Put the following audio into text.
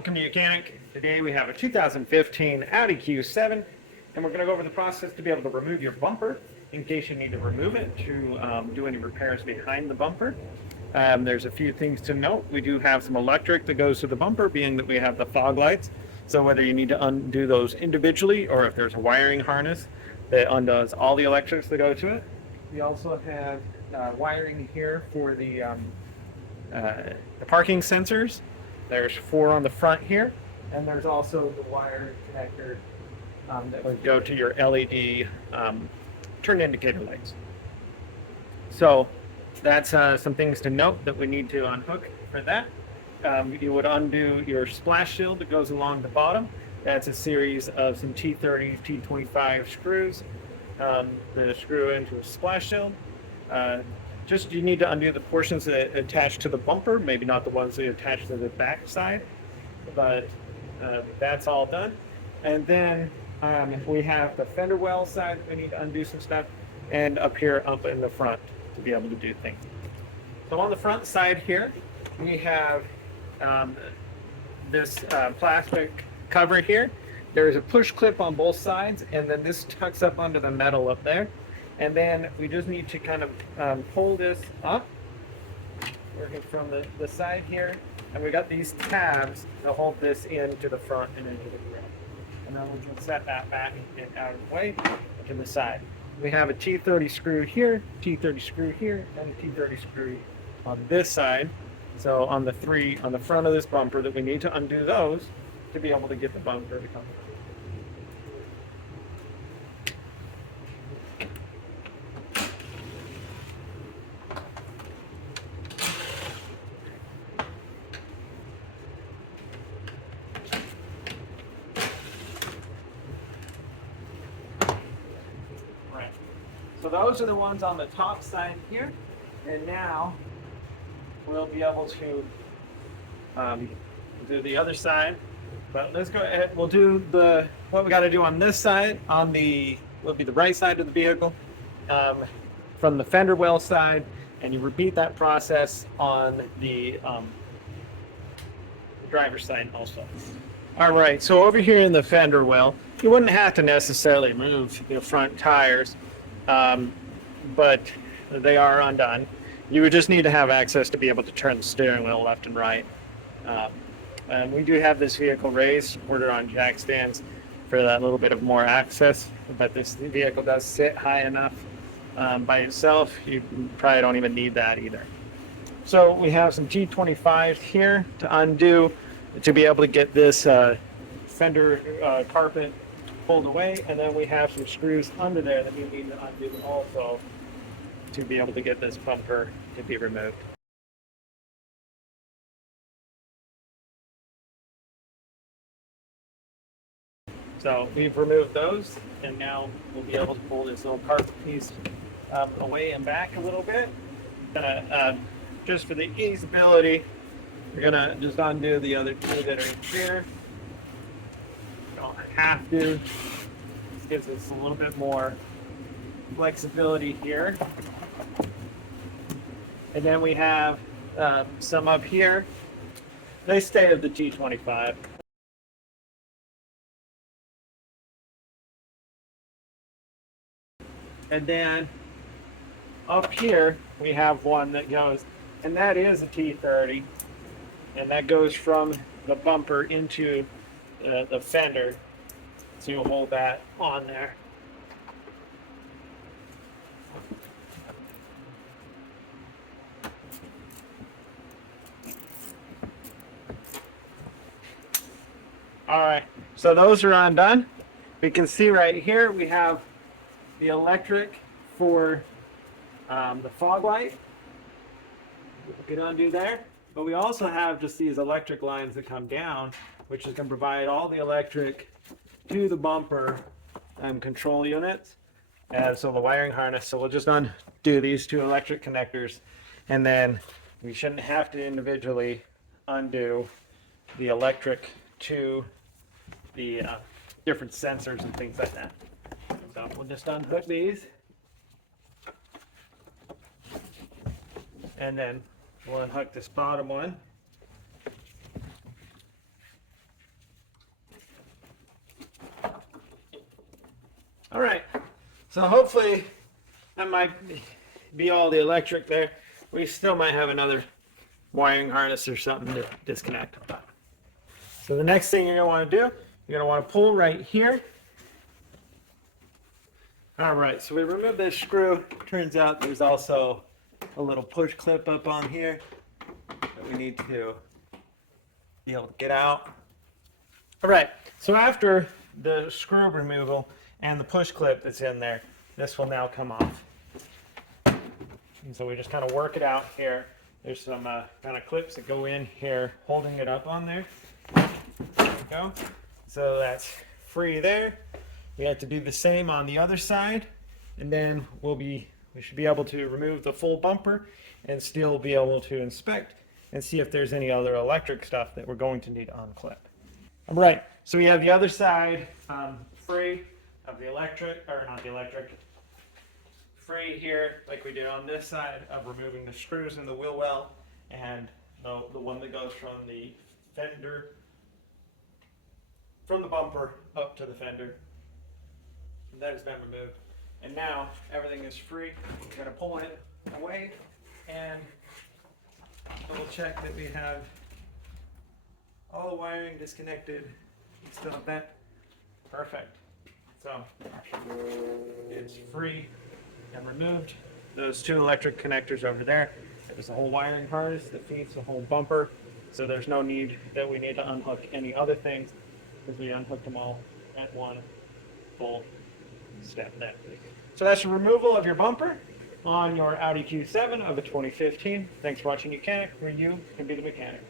Welcome to Mechanic. Today we have a 2015 Audi Q7, and we're going to go over the process to be able to remove your bumper in case you need to remove it to do any repairs behind the bumper. There's a few things to note. We do have some electric that goes to the bumper, being that we have the fog lights. So whether you need to undo those individually or if there's a wiring harness that undoes all the electrics that go to it. We also have wiring here for the parking sensors. There's 4 on the front here, and there's also the wire connector that would go to your LED turn indicator lights. So that's some things to note that we need to unhook for that. You would undo your splash shield that goes along the bottom. That's a series of some T30, T25 screws that screw into a splash shield. Just you need to undo the portions that attach to the bumper, maybe not the ones that attach to the back side, but that's all done. And then we have the fender well side, we need to undo some stuff, and up here, up in the front to be able to do things. So on the front side here, we have this plastic cover here. There's a push clip on both sides, and then this tucks up under the metal up there. And then we just need to kind of pull this up, working from the side here. And we got these tabs to hold this into the front and into the grill. And then we can set that back and get out of the way to the side. We have a T30 screw here, T30 screw here, and a T30 screw on this side. So on the front of this bumper that we need to undo those to be able to get the bumper to come. So those are the ones on the top side here, and now we'll be able to do the other side. But let's go ahead. We'll do what we got to do on this side. Will be the right side of the vehicle, from the fender well side, and you repeat that process on the driver's side also. All right. So over here in the fender well, you wouldn't have to necessarily move the front tires. But they are undone. You would just need to have access to be able to turn the steering wheel left and right. And we do have this vehicle raised, supported on jack stands for that little bit of more access, but this vehicle does sit high enough by itself. You probably don't even need that either. So we have some T25s here to undo to be able to get this fender carpet pulled away, and then we have some screws under there that we need to undo also to be able to get this bumper to be removed. So we've removed those, and now we'll be able to pull this little carpet piece away and back a little bit. Just for the easeability, we're gonna just undo the other 2 that are in here. Don't have to. This gives us a little bit more flexibility here. And then we have some up here. They stay of the T25. And then up here we have one that goes, and that is a T30, and that goes from the bumper into the fender, so you'll hold that on there. All right, so those are undone. We can see right here we have the electric for the fog light. We can undo there, but we also have just these electric lines that come down, which is going to provide all the electric to the bumper control units. And so the wiring harness, so we'll just undo these 2 electric connectors, and then we shouldn't have to individually undo the electric to the different sensors and things like that. So we'll just unhook these, and then we'll unhook this bottom one. All right, so hopefully that might be all the electric there. We still might have another wiring harness or something to disconnect. So the next thing you're going to want to do, you're going to want to pull right here. All right, so we removed this screw. Turns out there's also a little push clip up on here that we need to be able to get out. All right, so after the screw removal and the push clip that's in there, this will now come off. And so we just kind of work it out here. There's some kind of clips that go in here holding it up on there. There we go. So that's free there. We have to do the same on the other side, and then we should be able to remove the full bumper and still be able to inspect and see if there's any other electric stuff that we're going to need to unclip. All right, so we have the other side free of the electric, or not the electric, free here like we did on this side of removing the screws in the wheel well and the one that goes from the fender, from the bumper up to the fender. And that has been removed. And now everything is free. We're going to pull it away and double check that we have all the wiring disconnected. You still have that? Perfect. So it's free and removed. Those two electric connectors over there. There's a whole wiring harness that feeds the whole bumper. So there's no need that we need to unhook any other things because we unhooked them all at one full step there. So that's the removal of your bumper on your Audi Q7 of a 2015. Thanks for watching Mechanic, where you can be the mechanic.